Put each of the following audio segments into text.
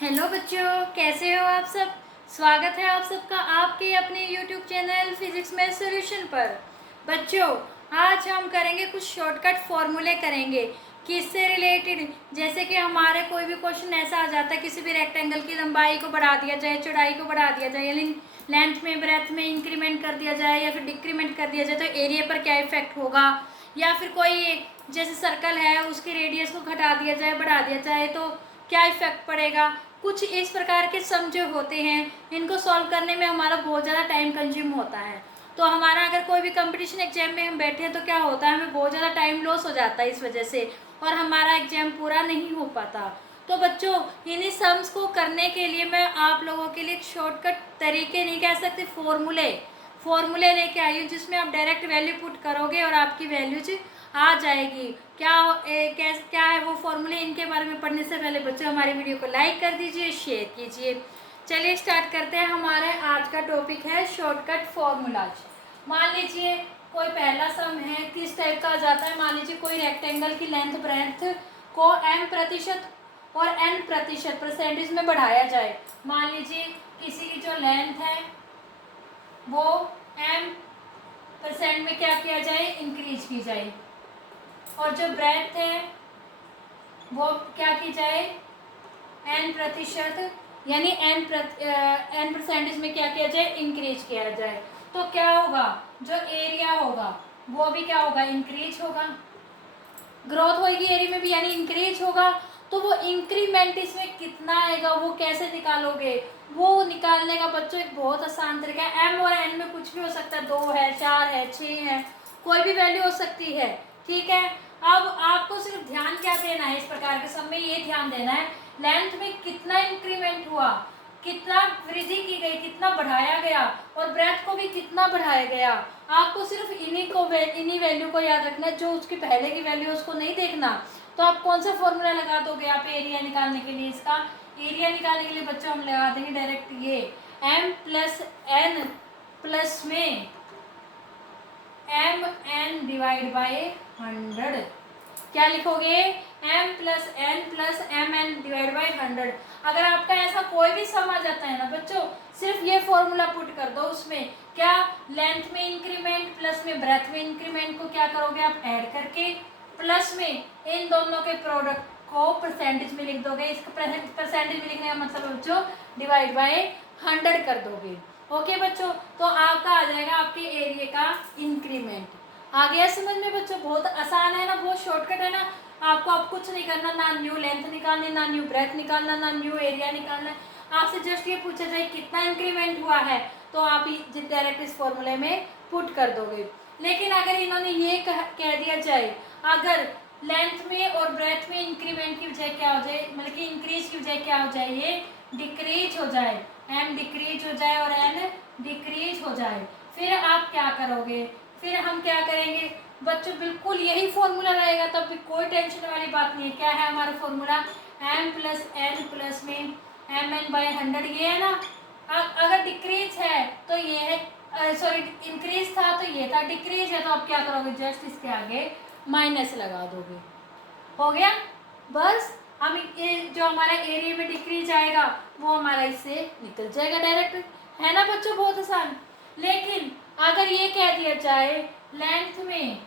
Hello बच्चों, कैसे हो आप सब। स्वागत है आप सबका आपके अपने यूट्यूब चैनल फिजिक्स में सॉल्यूशन पर। बच्चों, आज हम करेंगे कुछ शॉर्टकट फॉर्मूले करेंगे किससे रिलेटेड। जैसे कि हमारे कोई भी क्वेश्चन ऐसा आ जाता है, किसी भी रेक्टेंगल की लंबाई को बढ़ा दिया जाए, चौड़ाई को बढ़ा दिया जाए, यानी लेंथ में ब्रेथ में इंक्रीमेंट कर दिया जाए या फिर डिक्रीमेंट कर दिया जाए तो एरिया पर क्या इफेक्ट होगा। या फिर कोई जैसे सर्कल है उसकी रेडियस को घटा दिया जाए, बढ़ा दिया जाए तो क्या इफेक्ट पड़ेगा। कुछ इस प्रकार के सम जो होते हैं इनको सॉल्व करने में हमारा बहुत ज़्यादा टाइम कंज्यूम होता है। तो हमारा अगर कोई भी कंपटीशन एग्जाम में हम बैठे हैं तो क्या होता है, हमें बहुत ज़्यादा टाइम लॉस हो जाता है इस वजह से, और हमारा एग्जाम पूरा नहीं हो पाता। तो बच्चों, इन्हीं सम्स को करने के लिए मैं आप लोगों के लिए एक शॉर्टकट तरीके नहीं कह सकते, फॉर्मूले लेके आई हूँ जिसमें आप डायरेक्ट वैल्यू पुट करोगे और आपकी वैल्यूज आ जाएगी। क्या है वो फॉर्मूले, इनके बारे में पढ़ने से पहले बच्चों हमारी वीडियो को लाइक कर दीजिए, शेयर कीजिए। चलिए स्टार्ट करते हैं। हमारे आज का टॉपिक है शॉर्टकट फॉर्मूलाज। मान लीजिए कोई पहला सम है, किस टाइप का आ जाता है। मान लीजिए कोई रेक्टेंगल की लेंथ ब्रेथ को m% और n% परसेंटेज में बढ़ाया जाए। मान लीजिए किसी की जो लेंथ है वो m% में क्या किया जाए, इंक्रीज की जाए, और जो ब्रेथ है वो क्या की जाए, n% यानी n परसेंटेज में क्या किया जाए, इंक्रीज किया जाए। तो क्या होगा, जो एरिया होगा वो भी क्या होगा, इंक्रीज होगा। ग्रोथ होगी एरिया में भी यानी इंक्रीज होगा। तो वो इंक्रीमेंट इसमें कितना आएगा वो कैसे निकालोगे, वो निकालने का बच्चों एक बहुत आसान तरीका है। एम और एन में कुछ भी हो सकता है, 2 है, 4 है, 6 है, कोई भी वैल्यू हो सकती है। ठीक है, अब आपको सिर्फ ध्यान क्या देना है, इस प्रकार के सब में ये ध्यान देना है लेंथ में कितना इंक्रीमेंट हुआ, कितना वृद्धि की गई, कितना बढ़ाया गया, और ब्रेथ को भी कितना बढ़ाया गया। आपको सिर्फ इन्हीं वैल्यू को याद रखना है, जो उसकी पहले की वैल्यू उसको नहीं देखना। तो आप कौन सा फॉर्मूला लगा दोगे, आप एरिया निकालने के लिए, इसका एरिया निकालने के लिए बच्चों हम लगा देंगे डायरेक्ट ये m+n प्लस में mn डिवाइड बाय 100। क्या लिखोगे, m+n+mn डिवाइड बाई 100। अगर आपका ऐसा कोई भी सम आ जाता है ना बच्चों, सिर्फ ये फॉर्मूला पुट कर दो। उसमें क्या, लेंथ में इंक्रीमेंट प्लस में ब्रेथ में इंक्रीमेंट को क्या करोगे आप ऐड करके, प्लस में इन दोनों के प्रोडक्ट को परसेंटेज में लिख दोगे। इसको परसेंटेज में लिखने का मतलब बच्चों डिवाइड बाय 100 कर दोगे। ओके बच्चों, तो आपका आ जाएगा आपके एरिया का इंक्रीमेंट। आ गया समझ में बच्चों, बहुत आसान है ना, बहुत शॉर्टकट है ना। आपको अब कुछ नहीं करना, ना न्यू लेंथ निकालनी, ना न्यू ब्रेथ निकालना, ना न्यू एरिया निकालना। आपसे जस्ट ये पूछा जाए कितना इंक्रीमेंट हुआ है तो आप डायरेक्ट इस फॉर्मूले में पुट कर दोगे। लेकिन अगर इन्होंने ये कह दिया जाए, अगर लेंथ में और ब्रेथ में इंक्रीमेंट की बजाय क्या हो जाए, मतलब कि इंक्रीज की बजाय क्या हो जाए, ये डिक्रीज हो जाए, एम डिक्रीज हो जाए और एन डिक्रीज हो जाए, फिर आप क्या करोगे, फिर हम क्या करेंगे बच्चों, बिल्कुल यही फॉर्मूला रहेगा, तब भी कोई टेंशन वाली बात नहीं है। क्या है हमारा फॉर्मूला, m+n प्लस में mn/100, ये है ना। अगर डिक्रीज है तो ये है, सॉरी इंक्रीज था तो ये था, डिक्रीज है तो आप क्या करोगे, जस्ट इसके आगे माइनस लगा दोगे। हो गया, बस हम जो हमारा एरिया में डिक्रीज आएगा वो हमारा इससे निकल जाएगा डायरेक्ट, है ना बच्चों, बहुत आसान। लेकिन अगर ये कह दिया जाए लेंथ में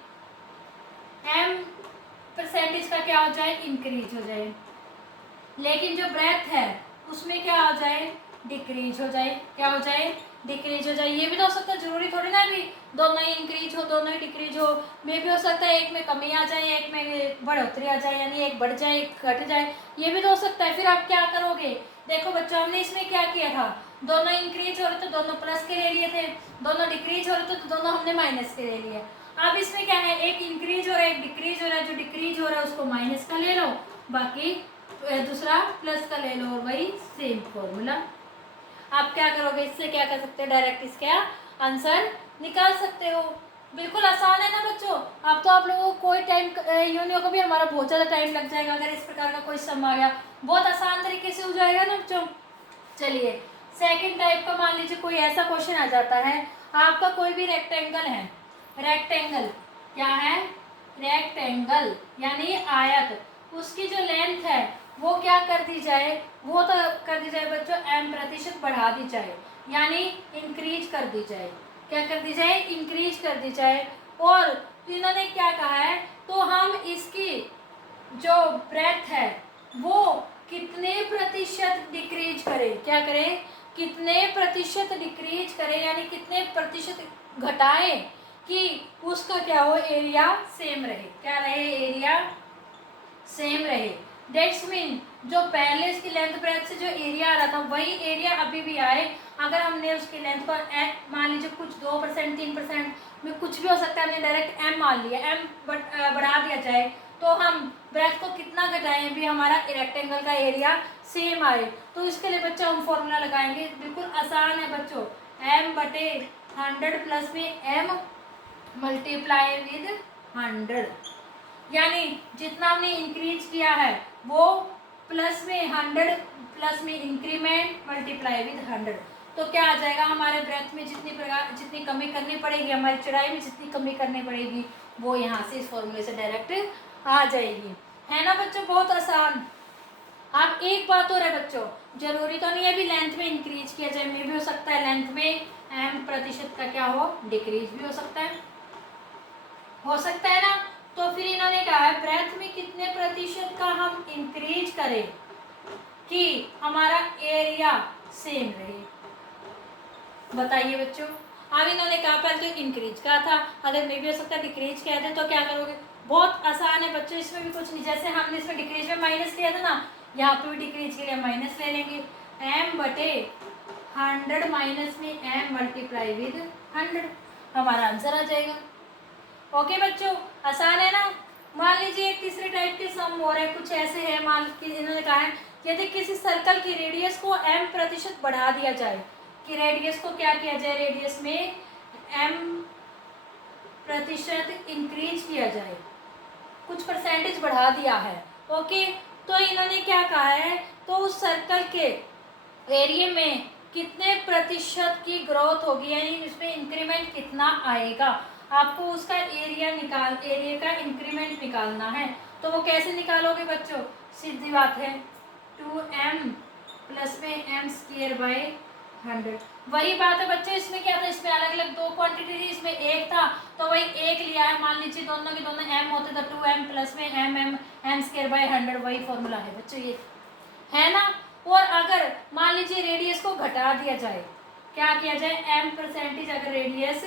m% का क्या हो जाए, इंक्रीज हो जाए, लेकिन जो ब्रेथ है उसमें क्या हो जाए, डिक्रीज हो जाए। क्या हो जाए, डिक्रीज हो जाए। ये भी तो हो सकता है, जरूरी थोड़ी ना भी दोनों ही इंक्रीज हो दोनों ही डिक्रीज हो। मे भी हो सकता है एक में कमी आ जाए एक में बढ़ोतरी आ जाए, यानी एक बढ़ जाए एक घट जाए, ये भी तो हो सकता है। फिर आप क्या करोगे, देखो बच्चों हमने इसमें क्या किया था, दोनों इंक्रीज हो रहे तो दोनों प्लस के ले लिए थे, दोनों डिक्रीज हो रहे थे तो दोनों हमने माइनस के ले लिए। अब इसमें क्या है, एक इंक्रीज हो रहा है एक डिक्रीज हो रहा है, जो डिक्रीज हो रहा है उसको माइनस का ले लो, बाकी दूसरा प्लस का ले लो, और वही सेम फॉर्मूला। आप क्या करोगे, इससे क्या कर सकते हो, डायरेक्ट इसका आंसर निकाल सकते हो। बिल्कुल आसान है ना बच्चों। अब तो आप लोगों को कोई टाइम यूँ नहीं होगा भी हमारा बहुत ज़्यादा टाइम लग जाएगा, अगर इस प्रकार का कोई सम आ गया बहुत आसान तरीके से हो जाएगा ना बच्चों। चलिए सेकंड टाइप का, मान लीजिए कोई ऐसा क्वेश्चन आ जाता है, आपका कोई भी रेक्टेंगल है, रेक्टेंगल क्या है, रेक्टेंगल यानी आयत, उसकी जो लेंथ है वो क्या कर दी जाए, वो तो कर दी जाए बच्चों m% बढ़ा दी जाए, यानी इंक्रीज कर दी जाए। क्या कर दी जाए, इंक्रीज कर दी जाए। और इन्होंने क्या कहा है, तो हम इसकी जो ब्रेथ है वो कितने प्रतिशत डिक्रीज करें, क्या करें, कितने प्रतिशत डिक्रीज करें, यानी कितने प्रतिशत घटाएं कि उसका क्या हो, एरिया सेम रहे। क्या रहे, एरिया सेम रहे। डेट्स मीन जो पहले इसकी लेंथ ब्रेथ से जो एरिया आ रहा था वही एरिया अभी भी आए। अगर हमने उसकी लेंथ को मान लीजिए कुछ 2% 3% में कुछ भी हो सकता है, हमने डायरेक्ट m मान लिया, m बढ़ा दिया जाए तो हम ब्रेथ को कितना घटाएं भी हमारा रेक्टेंगल का एरिया सेम आए। तो इसके लिए बच्चों हम फॉर्मूला लगाएंगे, बिल्कुल आसान है बच्चों, m/100 प्लस में m मल्टीप्लाई विद 100, यानी जितना हमने इंक्रीज किया है वो प्लस में 100 प्लस में इंक्रीमेंट मल्टीप्लाई विद 100। तो क्या आ जाएगा, हमारे ब्रेथ में जितनी कमी करनी पड़ेगी, हमारी चढ़ाई में जितनी कमी करनी पड़ेगी वो यहाँ से इस फॉर्मूले से डायरेक्ट आ जाएगी। है ना बच्चों, बहुत आसान। अब एक बात और है बच्चों, जरूरी तो नहीं है अभी लेंथ में इंक्रीज किया जाए, में भी हो सकता है लेंथ में m% का क्या हो, डिक्रीज भी हो सकता है ना। तो फिर इन्होंने कहा है ब्रेथ में कितने प्रतिशत का हम इंक्रीज करें कि हमारा एरिया सेम रहे, बताइए बच्चों। अब इन्होंने कहा पहले तो इंक्रीज कहा था, अगर मे भी हो सकता है डिक्रीज किया था, तो क्या करोगे, बहुत आसान है बच्चों, इसमें भी कुछ नहीं, जैसे हमने इसमें डिक्रीज में माइनस लिया था ना, यहाँ पे भी डिक्रीज के लिए माइनस ले लेंगे, m/100 माइनस में m मल्टीप्लाई विद 100, हमारा आंसर आ जाएगा। ओके बच्चों, आसान है ना। मान लीजिए एक तीसरे टाइप के सम हो रहे, कुछ ऐसे है, मान लीजिए इन्होंने कहा है यदि किसी सर्कल की रेडियस को m% बढ़ा दिया जाए, कि रेडियस को क्या किया जाए, रेडियस में m% इंक्रीज किया जाए, कुछ परसेंटेज बढ़ा दिया है। ओके, तो इन्होंने क्या कहा है, तो उस सर्कल के एरिया में कितने प्रतिशत की ग्रोथ होगी, यानी इसमें इंक्रीमेंट कितना आएगा, आपको उसका एरिया का इंक्रीमेंट निकालना है। तो वो कैसे निकालोगे बच्चों, सीधी बात है, 2m प्लस में m²/100। वही बात है बच्चों, इसमें क्या था, इसमें अलग अलग दो क्वांटिटी थी, इसमें एक था तो वही एक लिया है, मान लीजिए दोनों के दोनों m होते तो 2m प्लस में m²/100, वही फॉर्मूला है बच्चों ये, है ना। और अगर मान लीजिए रेडियस को घटा दिया जाए, क्या किया जाए, m% अगर रेडियस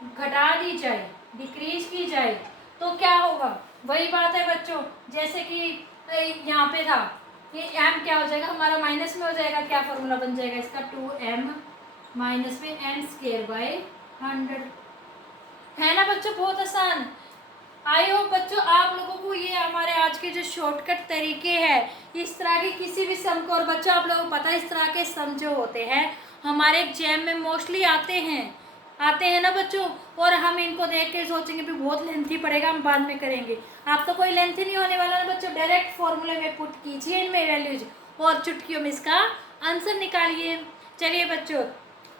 घटा दी जाए, डिक्रीज की जाए, तो क्या होगा, वही बात है बच्चों, जैसे कि यहाँ पे था, ये m क्या हो जाएगा, हमारा माइनस में हो जाएगा, क्या फॉर्मूला बन जाएगा इसका, 2m माइनस में m²/100, है ना बच्चों, बहुत आसान। आई होप बच्चों आप लोगों को ये हमारे आज के जो शॉर्टकट तरीके हैं, इस तरह के किसी भी सम को, और बच्चों आप लोगों को पता है इस तरह के सम जो होते हैं हमारे एग्जाम में मोस्टली आते हैं ना बच्चों, और हम इनको देख के सोचेंगे भी बहुत लेंथी पड़ेगा, हम बाद में करेंगे। आप तो कोई लेंथी नहीं होने वाला ना बच्चों, डायरेक्ट फॉर्मूले में पुट कीजिए इनमें वैल्यूज और चुटकियों में इसका आंसर निकालिए। चलिए बच्चों,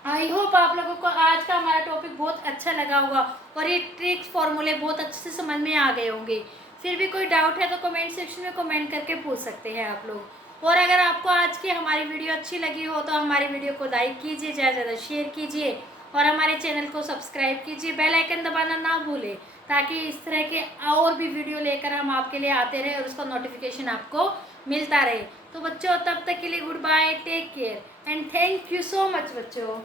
आई होप आप लोगों को आज का हमारा टॉपिक बहुत अच्छा लगा होगा और ये ट्रिक्स फॉर्मूले बहुत अच्छे से समझ में आ गए होंगे। फिर भी कोई डाउट है तो कमेंट सेक्शन में कमेंट करके पूछ सकते हैं आप लोग। और अगर आपको आज की हमारी वीडियो अच्छी लगी हो तो हमारी वीडियो को लाइक कीजिए, ज़्यादा से ज़्यादा शेयर कीजिए और हमारे चैनल को सब्सक्राइब कीजिए, बेल आइकन दबाना ना भूलें, ताकि इस तरह के और भी वीडियो लेकर हम आपके लिए आते रहे और उसका नोटिफिकेशन आपको मिलता रहे। तो बच्चों तब तक के लिए good bye, take care and thank you so much बच्चों।